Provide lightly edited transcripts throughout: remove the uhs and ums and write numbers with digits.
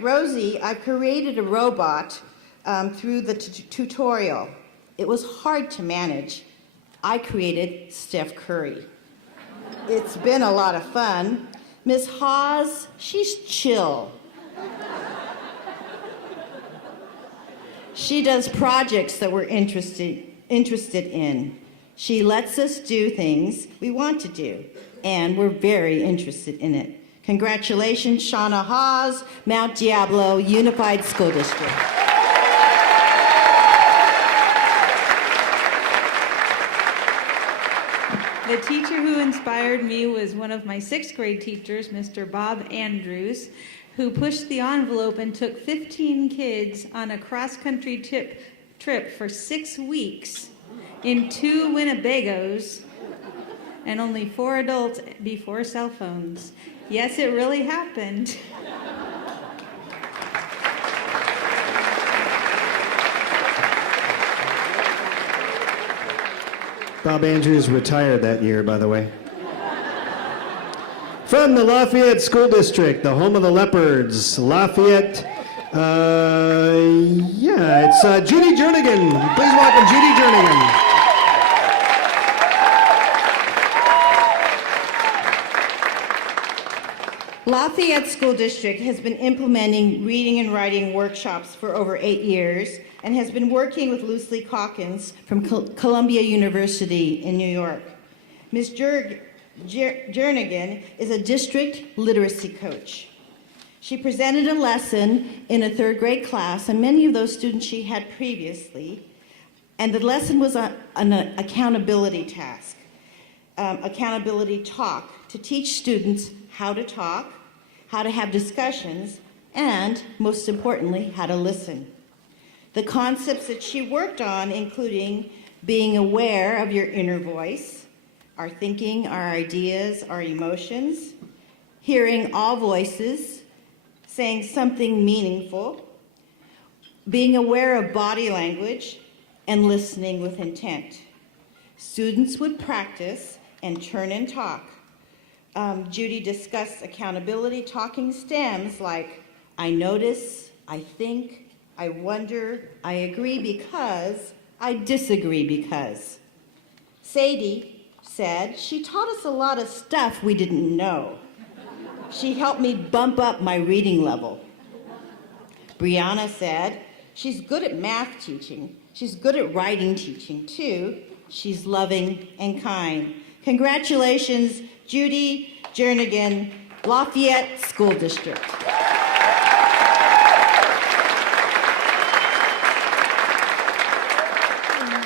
Rosie, I've created a robot through the tutorial. It was hard to manage. I created Steph Curry. It's been a lot of fun. Miss Haws, she's chill. She does projects that we're interested in. She lets us do things we want to do, and we're very interested in it. Congratulations, Shauna Haws, Mount Diablo Unified School District. The teacher who inspired me was one of my 6th grade teachers, Mr. Bob Andrews, who pushed the envelope and took 15 kids on a cross-country trip for 6 weeks in 2 Winnebagos and only 4 adults before cell phones. Yes, it really happened. Bob Andrews retired that year, by the way. From the Lafayette School District, the home of the Leopards, Lafayette, it's Judy Jernigan. Please welcome Judy Jernigan. Lafayette School District has been implementing reading and writing workshops for over 8 years and has been working with Lucy Calkins from Columbia University in New York. Ms. Jernigan is a district literacy coach. She presented a lesson in a 3rd grade class, and many of those students she had previously, and the lesson was an accountability task, accountability talk, to teach students how to talk, how to have discussions, and, most importantly, how to listen. The concepts that she worked on, including being aware of your inner voice, our thinking, our ideas, our emotions, hearing all voices, saying something meaningful, being aware of body language, and listening with intent. Students would practice and turn and talk. Judy discussed accountability talking stems like, I notice, I think, I wonder, I agree because, I disagree because. Sadie said she taught us a lot of stuff we didn't know. She helped me bump up my reading level. Brianna said she's good at math teaching. She's good at writing teaching too. She's loving and kind. Congratulations, Judy Jernigan, Lafayette School District.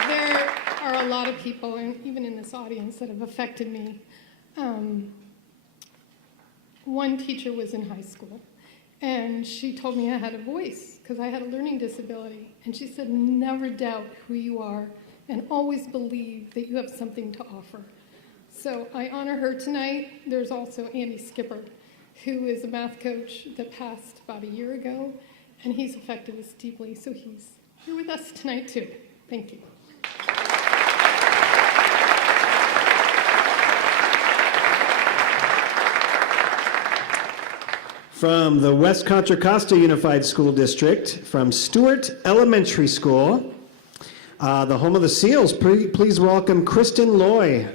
There are a lot of people, and even in this audience, that have affected me. One teacher was in high school, and she told me I had a voice because I had a learning disability. And she said, never doubt who you are and always believe that you have something to offer. So I honor her tonight. There's also Andy Skipper, who is a math coach that passed about a year ago, and he's affected us deeply, so he's here with us tonight too. Thank you. From the West Contra Costa Unified School District, from Stewart Elementary School, the home of the Seals, please welcome Kristen Loy.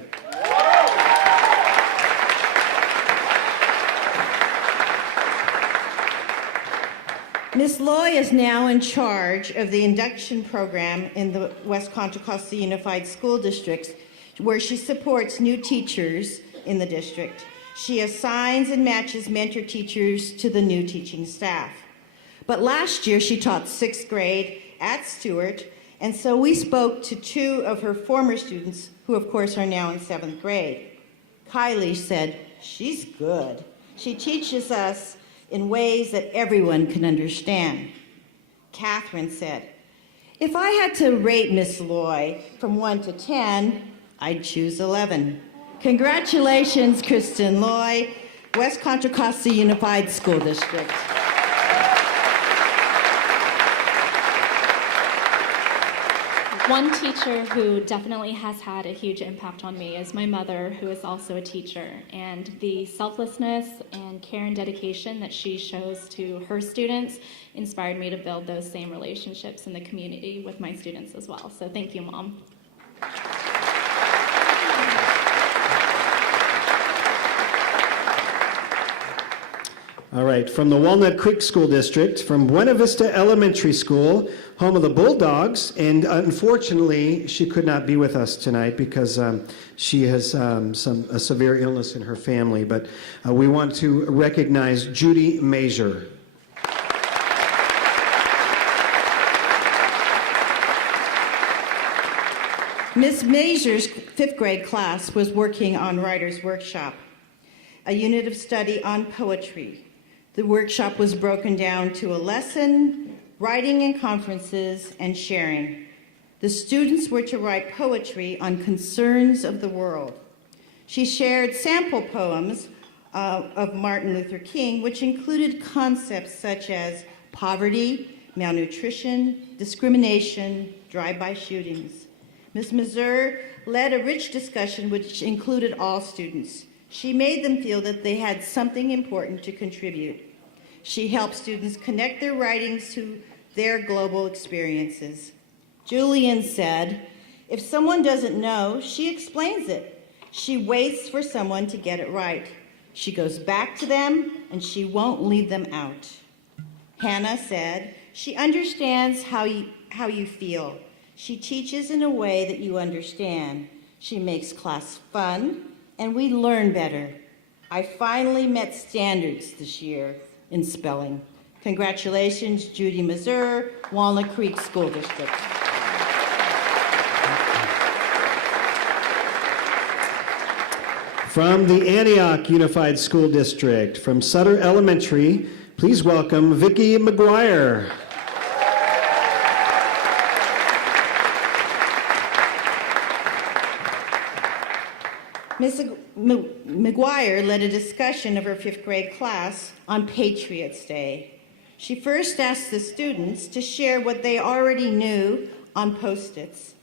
Ms. Loy is now in charge of the induction program in the West Contra Costa Unified School District, where she supports new teachers in the district. She assigns and matches mentor teachers to the new teaching staff. But last year, she taught 6th grade at Stewart, and so we spoke to 2 of her former students, who of course are now in 7th grade. Kylie said, she's good. She teaches us in ways that everyone can understand. Catherine said, if I had to rate Miss Loy from 1 to 10, I'd choose 11. Congratulations, Kristen Loy, West Contra Costa Unified School District. One teacher who definitely has had a huge impact on me is my mother, who is also a teacher. And the selflessness and care and dedication that she shows to her students inspired me to build those same relationships in the community with my students as well. So thank you, Mom. All right, from the Walnut Creek School District, from Buena Vista Elementary School, home of the Bulldogs, and unfortunately, she could not be with us tonight because she has a severe illness in her family, but we want to recognize Judy Mazur. Miss Mazur's fifth grade class was working on Writer's Workshop, a unit of study on poetry. The workshop was broken down to a lesson, writing in conferences, and sharing. The students were to write poetry on concerns of the world. She shared sample poems of Martin Luther King, which included concepts such as poverty, malnutrition, discrimination, drive-by shootings. Ms. Mazur led a rich discussion which included all students. She made them feel that they had something important to contribute. She helped students connect their writings to their global experiences. Julian said, "If someone doesn't know, she explains it. She waits for someone to get it right. She goes back to them, and she won't leave them out." Hannah said, "She understands how you feel. She teaches in a way that you understand. She makes class fun, and we learn better. I finally met standards this year in spelling." Congratulations, Judy Mazur, Walnut Creek School District. From the Antioch Unified School District, from Sutter Elementary, please welcome Vicki McGuire. Ms. McGuire led a discussion of her fifth grade class on Patriots Day. She first asked the students to share what they already knew on Post-its.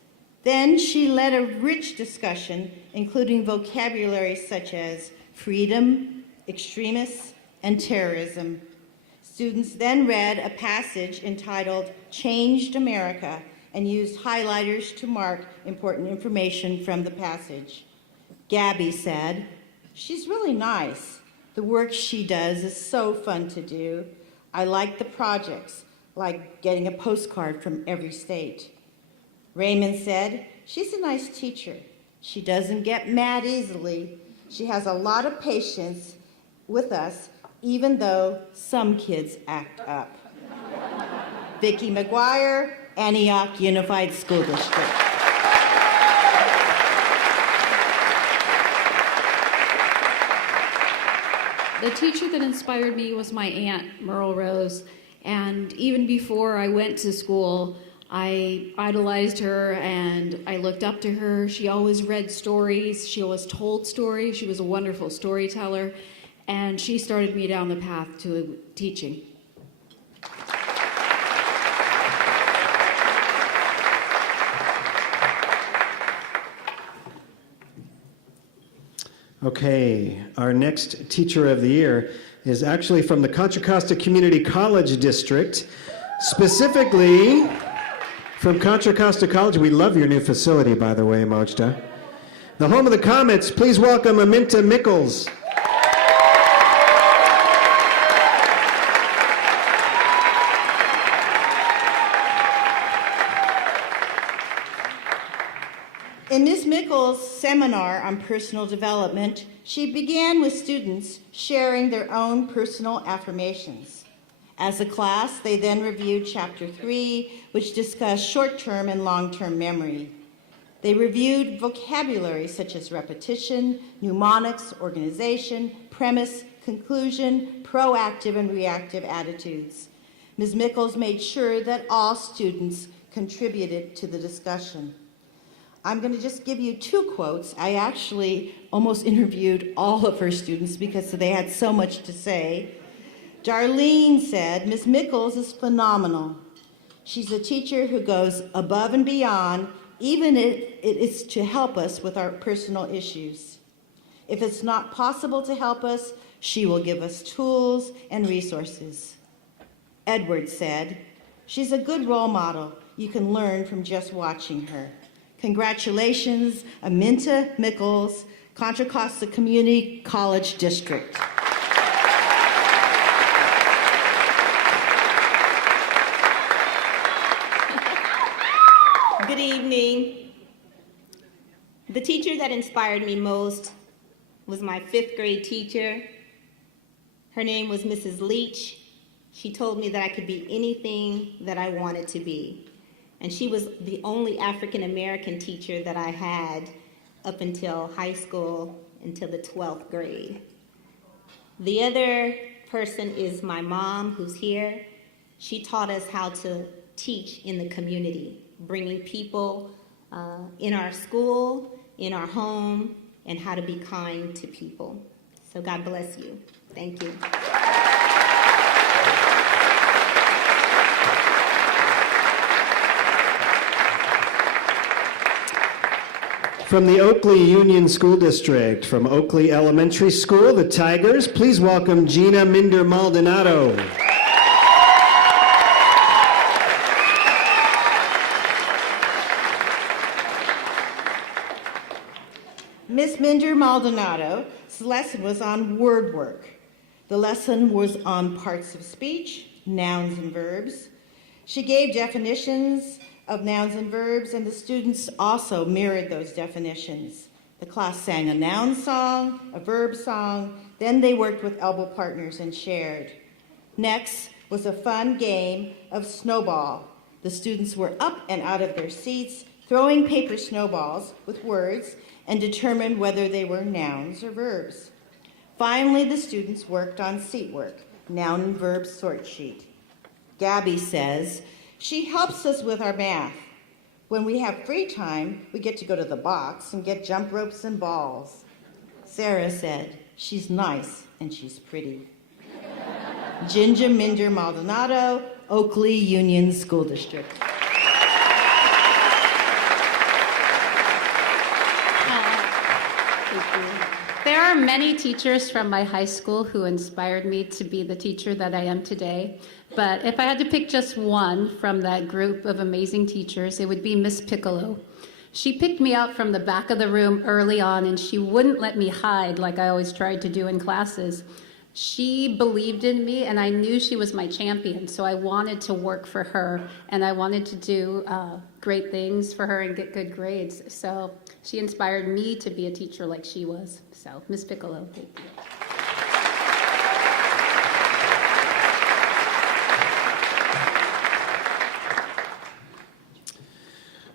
Then she led a rich discussion, including vocabulary such as freedom, extremists, and terrorism. Students then read a passage entitled "Changed America" and used highlighters to mark important information from the passage. Gabby said, "She's really nice. The work she does is so fun to do. I like the projects, like getting a postcard from every state." Raymond said, "She's a nice teacher. She doesn't get mad easily. She has a lot of patience with us, even though some kids act up." Vicki McGuire, Antioch Unified School District. The teacher that inspired me was my aunt, Merle Rose, and even before I went to school, I idolized her and I looked up to her. She always read stories. She always told stories. She was a wonderful storyteller, and she started me down the path to teaching. Okay, our next Teacher of the Year is actually from the Contra Costa Community College District, specifically from Contra Costa College. We love your new facility, by the way, Mojda. The home of the Comets, please welcome Aminta Nichols. In Ms. Mickles' seminar on personal development, she began with students sharing their own personal affirmations. As a class, they then reviewed Chapter 3, which discussed short-term and long-term memory. They reviewed vocabulary such as repetition, mnemonics, organization, premise, conclusion, proactive and reactive attitudes. Ms. Mickles made sure that all students contributed to the discussion. I'm going to just give you two quotes. I actually almost interviewed all of her students because they had so much to say. Darlene said, "Ms. Mickles is phenomenal. She's a teacher who goes above and beyond, even if it is to help us with our personal issues. If it's not possible to help us, she will give us tools and resources. Edward said, "She's a good role model. You can learn from just watching her." Congratulations, Aminta Nichols, Contra Costa Community College District. Good evening. The teacher that inspired me most was my 5th grade teacher. Her name was Mrs. Leach. She told me that I could be anything that I wanted to be. And she was the only African American teacher that I had up until high school, until the 12th grade. The other person is my mom, who's here. She taught us how to teach in the community, bringing people in our school, in our home, and how to be kind to people. So God bless you. Thank you. From the Oakley Union School District, from Oakley Elementary School, the Tigers, please welcome Gina Minder Maldonado. Miss Minder Maldonado's lesson was on word work. The lesson was on parts of speech, nouns and verbs. She gave definitions of nouns and verbs, and the students also mirrored those definitions. The class sang a noun song, a verb song, then they worked with elbow partners and shared. Next was a fun game of snowball. The students were up and out of their seats, throwing paper snowballs with words, and determined whether they were nouns or verbs. Finally, the students worked on seat work, noun and verb sort sheet. Gabby says, "She helps us with our math. When we have free time, we get to go to the box and get jump ropes and balls." Sarah said, "She's nice and she's pretty." Ginger Minder Maldonado, Oakley Union School District. There are many teachers from my high school who inspired me to be the teacher that I am today. But if I had to pick just one from that group of amazing teachers, it would be Miss Piccolo. She picked me out from the back of the room early on, and she wouldn't let me hide like I always tried to do in classes. She believed in me, and I knew she was my champion, so I wanted to work for her, and I wanted to do great things for her and get good grades. So she inspired me to be a teacher like she was. So, Miss Piccolo, thank you.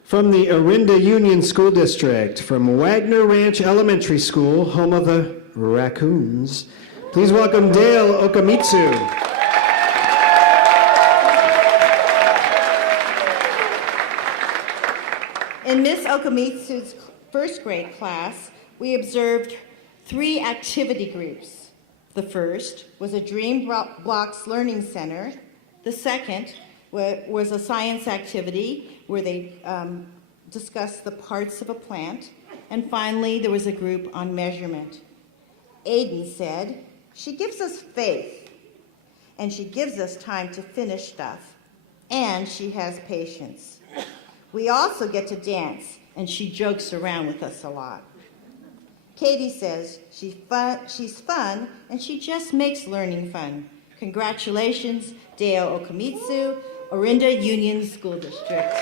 From the Orinda Union School District, from Wagner Ranch Elementary School, home of the Raccoons, please welcome Dale Okamitsu. In Miss Okamitsu's 1st grade class, we observed 3 activity groups. The first was a Dream Blocks Learning Center. The second was a science activity where they discussed the parts of a plant. And finally, there was a group on measurement. Aiden said, "She gives us faith, and she gives us time to finish stuff, and she has patience. We also get to dance, and she jokes around with us a lot." Katie says, she's fun, and she just makes learning fun. Congratulations, Deo Okamitsu, Orinda Union School District.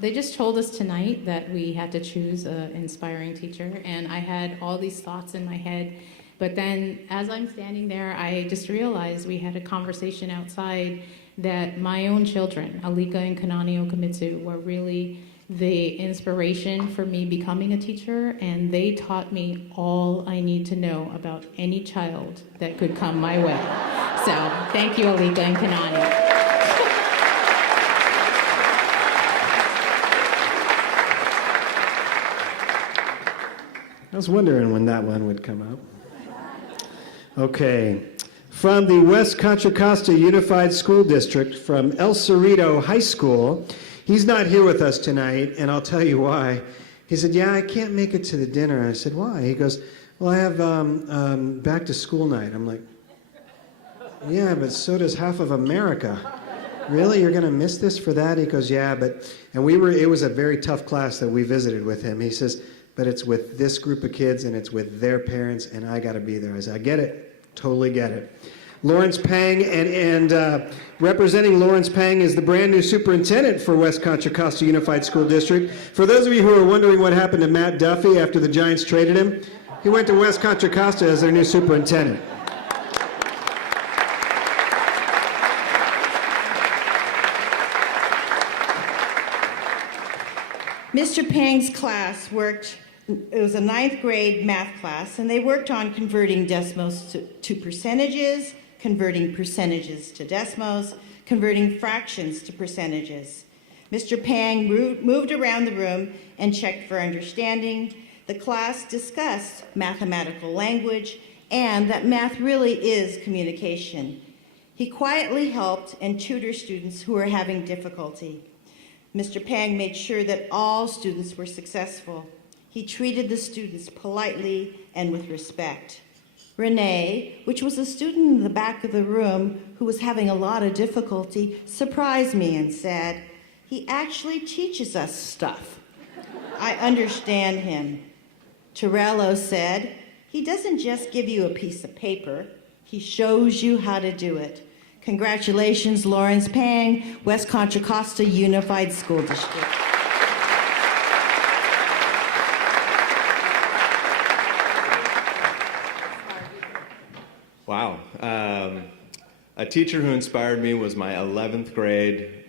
They just told us tonight that we had to choose an inspiring teacher, and I had all these thoughts in my head. But then, as I'm standing there, I just realized we had a conversation outside that my own children, Alika and Kanani Okamitsu, were really the inspiration for me becoming a teacher, and they taught me all I need to know about any child that could come my way. So, thank you, Alika and Kanani. I was wondering when that one would come up. Okay. From the West Contra Costa Unified School District, from El Cerrito High School. He's not here with us tonight, and I'll tell you why. He said, yeah, I can't make it to the dinner. I said, why? He goes, well, I have back to school night. I'm like, yeah, but so does half of America. Really? You're going to miss this for that? He goes, yeah, but, and it was a very tough class that we visited with him. He says, but it's with this group of kids and it's with their parents and I got to be there. I said, I get it. Totally get it. Lawrence Pang, and representing Lawrence Pang is the brand new superintendent for West Contra Costa Unified School District. For those of you who are wondering what happened to Matt Duffy after the Giants traded him, he went to West Contra Costa as their new superintendent. Mr. Pang's class it was a 9th grade math class, and they worked on converting decimals to percentages, converting percentages to decimals, converting fractions to percentages. Mr. Pang moved around the room and checked for understanding. The class discussed mathematical language and that math really is communication. He quietly helped and tutored students who were having difficulty. Mr. Pang made sure that all students were successful. He treated the students politely and with respect. Renee, which was a student in the back of the room who was having a lot of difficulty, surprised me and said, he actually teaches us stuff. I understand him. Torello said, he doesn't just give you a piece of paper, he shows you how to do it. Congratulations, Lawrence Pang, West Contra Costa Unified School District. Wow. A teacher who inspired me was my 11th grade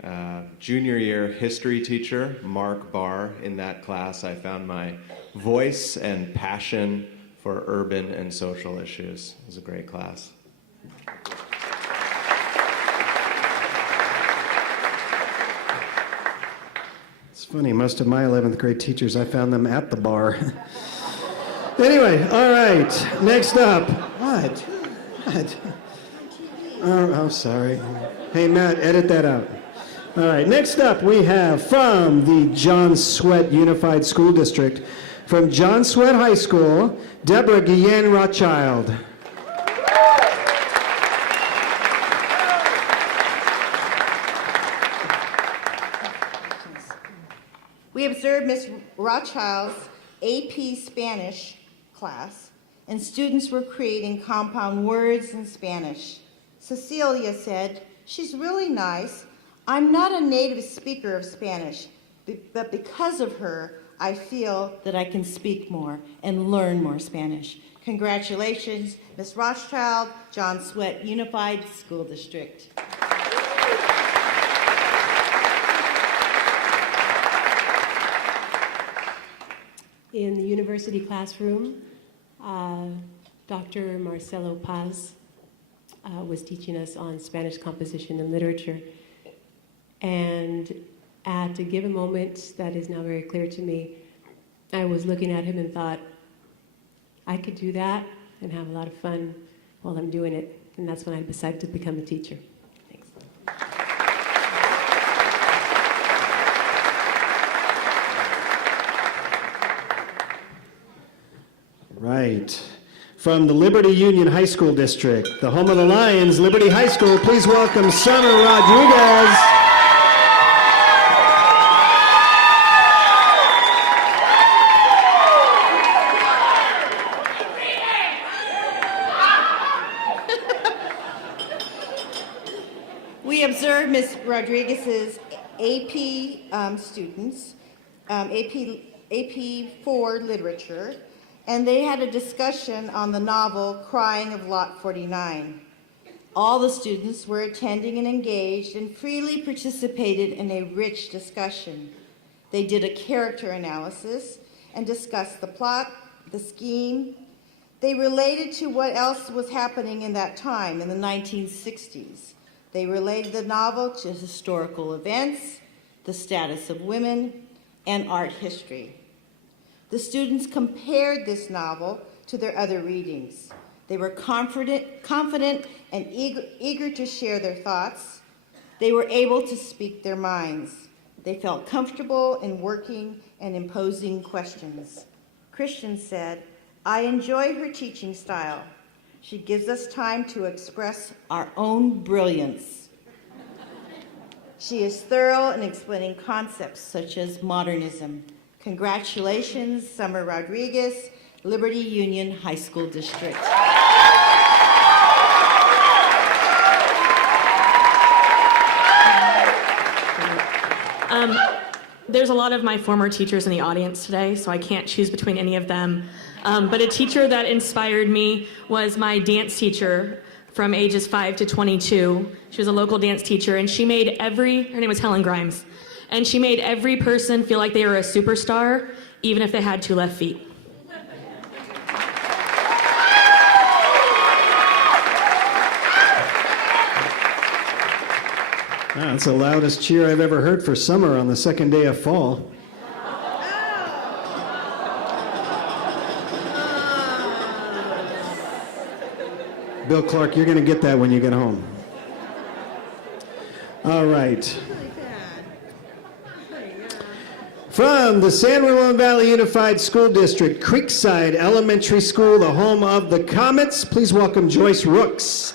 junior year history teacher, Mark Barr. In that class, I found my voice and passion for urban and social issues. It was a great class. It's funny, most of my 11th grade teachers, I found them at the bar. Anyway, all right, next up. What? Oh, sorry. Hey, Matt, edit that out. All right, next up we have from the John Swett Unified School District, from John Swett High School, Deborah Guillen Rothschild. We observed Ms. Rothschild's AP Spanish class, and students were creating compound words in Spanish. Cecilia said, she's really nice. I'm not a native speaker of Spanish, but because of her, I feel that I can speak more and learn more Spanish. Congratulations, Ms. Rothschild, John Swett Unified School District. In the university classroom, Dr. Marcelo Paz was teaching us on Spanish composition and literature. And at a given moment that is now very clear to me, I was looking at him and thought, I could do that and have a lot of fun while I'm doing it. And that's when I decided to become a teacher. Thanks. Right. From the Liberty Union High School District, the home of the Lions, Liberty High School, please welcome Summer Rodriguez. We observed Ms. Rodriguez's AP students, AP 4 literature, and they had a discussion on the novel Crying of Lot 49. All the students were attending and engaged and freely participated in a rich discussion. They did a character analysis and discussed the plot, the scheme. They related to what else was happening in that time, in the 1960s. They related the novel to historical events, the status of women, and art history. The students compared this novel to their other readings. They were confident and eager to share their thoughts. They were able to speak their minds. They felt comfortable in working and imposing questions. Christian said, "I enjoy her teaching style. She gives us time to express our own brilliance. She is thorough in explaining concepts such as modernism." Congratulations, Summer Rodriguez, Liberty Union High School District. There's a lot of my former teachers in the audience today, so I can't choose between any of them. But a teacher that inspired me was my dance teacher from ages 5 to 22. She was a local dance teacher, and her name was Helen Grimes, and she made every person feel like they were a superstar, even if they had 2 left feet. That's the loudest cheer I've ever heard for summer on the second day of fall. Bill Clark, you're going to get that when you get home. All right. From the San Ramon Valley Unified School District, Creekside Elementary School, the home of the Comets, please welcome Joyce Rooks.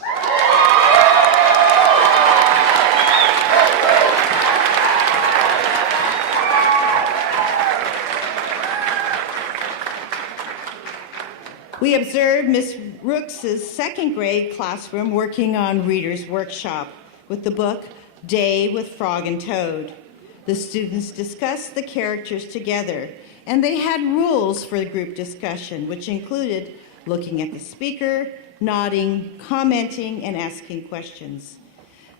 We observed Miss Rooks' second grade classroom working on Reader's Workshop with the book Day with Frog and Toad. The students discussed the characters together, and they had rules for the group discussion, which included looking at the speaker, nodding, commenting, and asking questions.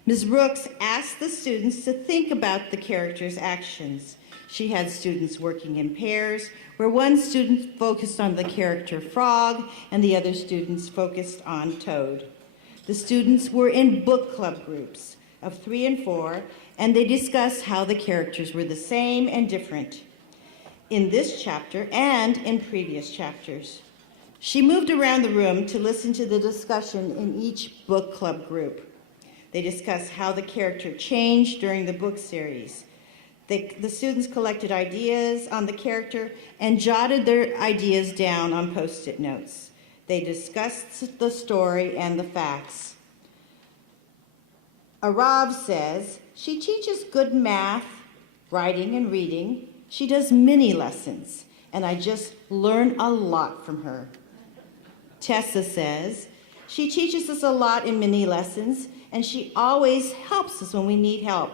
Ms. Rooks asked the students to think about the characters' actions. She had students working in pairs, where one student focused on the character Frog and the other students focused on Toad. The students were in book club groups of 3 and 4, and they discussed how the characters were the same and different in this chapter and in previous chapters. She moved around the room to listen to the discussion in each book club group. They discussed how the character changed during the book series. The students collected ideas on the character and jotted their ideas down on Post-it notes. They discussed the story and the facts. Arav says, she teaches good math, writing, and reading. She does mini lessons, and I just learn a lot from her. Tessa says, she teaches us a lot in mini lessons, and she always helps us when we need help.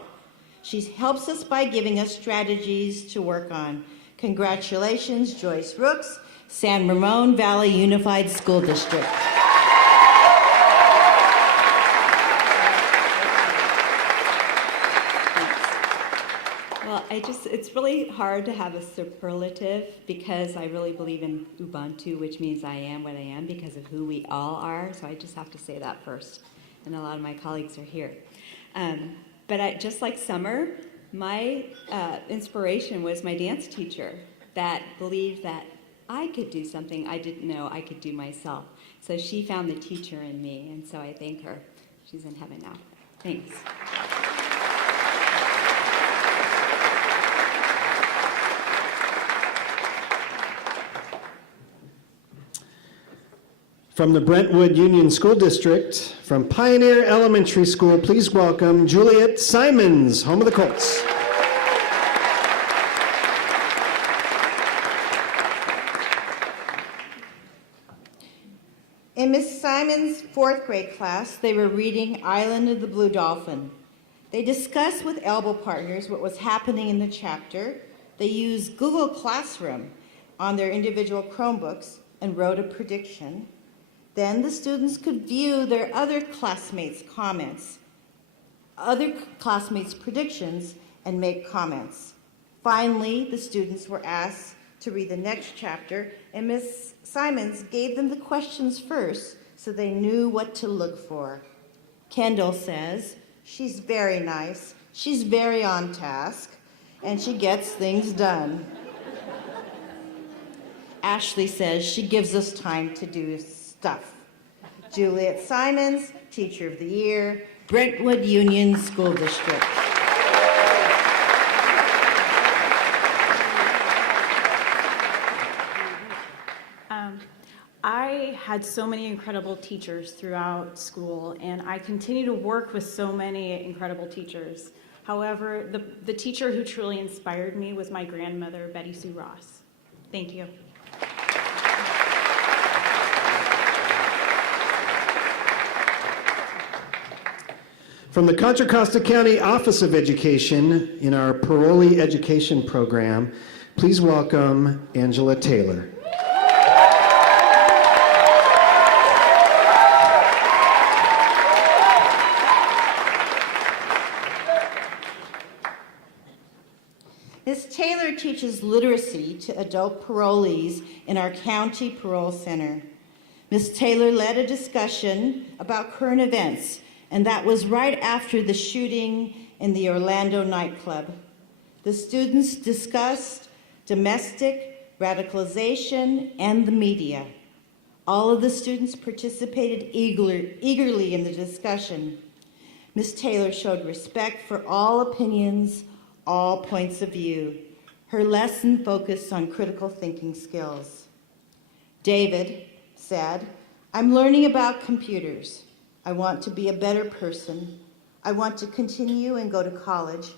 She helps us by giving us strategies to work on. Congratulations, Joyce Rooks, San Ramon Valley Unified School District. Well, it's really hard to have a superlative because I really believe in Ubuntu, which means I am what I am because of who we all are. So I just have to say that first. And a lot of my colleagues are here. But just like Summer, my inspiration was my dance teacher that believed that I could do something I didn't know I could do myself. So she found the teacher in me, and so I thank her. She's in heaven now. Thanks. From the Brentwood Union School District, from Pioneer Elementary School, please welcome Juliet Simons, home of the Colts. In Miss Simons' 4th grade class, they were reading Island of the Blue Dolphin. They discussed with elbow partners what was happening in the chapter. They used Google Classroom on their individual Chromebooks and wrote a prediction. Then the students could view their other classmates' comments, other classmates' predictions, and make comments. Finally, the students were asked to read the next chapter, and Miss Simons gave them the questions first so they knew what to look for. Kendall says, she's very nice, she's very on task, and she gets things done. Ashley says she gives us time to do stuff. Juliet Simons, Teacher of the Year, Brentwood Union School District. I had so many incredible teachers throughout school, and I continue to work with so many incredible teachers. However, the teacher who truly inspired me was my grandmother, Betty Sue Ross. Thank you. From the Contra Costa County Office of Education in our Parolee Education Program, please welcome Angela Taylor. Ms. Taylor teaches literacy to adult parolees in our county parole center. Ms. Taylor led a discussion about current events, and that was right after the shooting in the Orlando nightclub. The students discussed domestic radicalization and the media. All of the students participated eagerly in the discussion. Ms. Taylor showed respect for all opinions, all points of view. Her lesson focused on critical thinking skills. David said, "I'm learning about computers. I want to be a better person. I want to continue and go to college.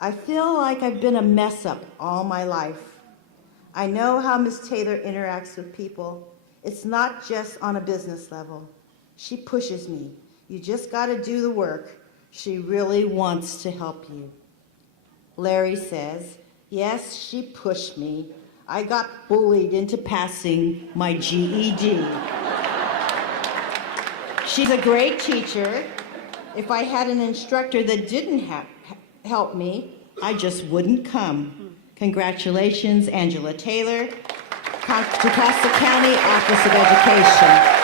I feel like I've been a mess up all my life. I know how Ms. Taylor interacts with people. It's not just on a business level. She pushes me. You just got to do the work. She really wants to help you." Larry says, "Yes, she pushed me. I got bullied into passing my GED. She's a great teacher. If I had an instructor that didn't help me, I just wouldn't come." Congratulations, Angela Taylor, Contra Costa County Office of Education.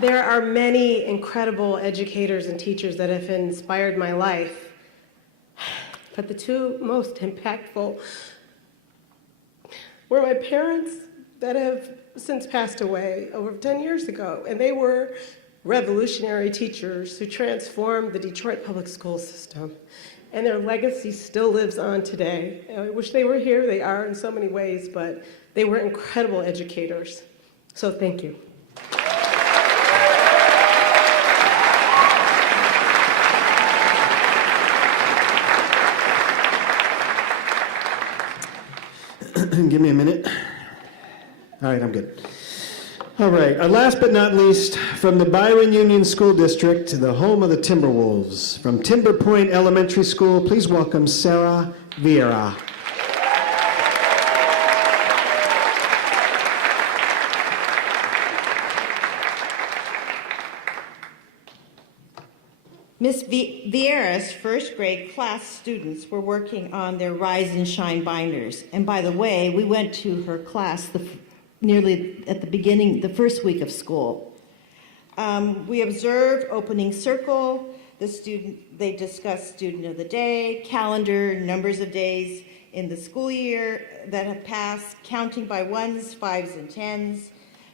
There are many incredible educators and teachers that have inspired my life, but the two most impactful were my parents that have since passed away over 10 years ago, and they were revolutionary teachers who transformed the Detroit public school system, and their legacy still lives on today. I wish they were here. They are in so many ways, but they were incredible educators. So thank you. Give me a minute. All right, I'm good. All right, last but not least, from the Byron Union School District, the home of the Timberwolves. From Timber Point Elementary School, please welcome Sarah Vieira. Ms. Vieira's first grade class students were working on their Rise and Shine binders. And by the way, we went to her class nearly at the beginning, the first week of school. We observed opening circle, they discussed student of the day, calendar, numbers of days in the school year that have passed, counting by ones, fives, and tens.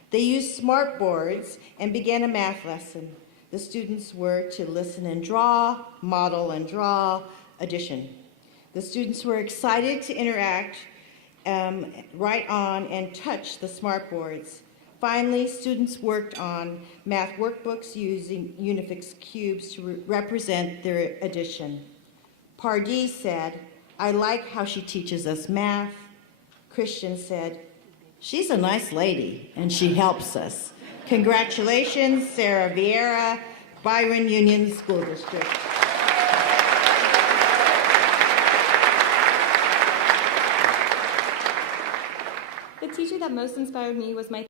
They used smart boards and began a math lesson. The students were to listen and draw, model and draw, addition. The students were excited to interact, write on and touch the smart boards. Finally, students worked on math workbooks using Unifix cubes to represent their addition. Pardee said, "I like how she teaches us math." Christian said, "She's a nice lady and she helps us." Congratulations, Sarah Vieira, Byron Union School District. The teacher that most inspired me was my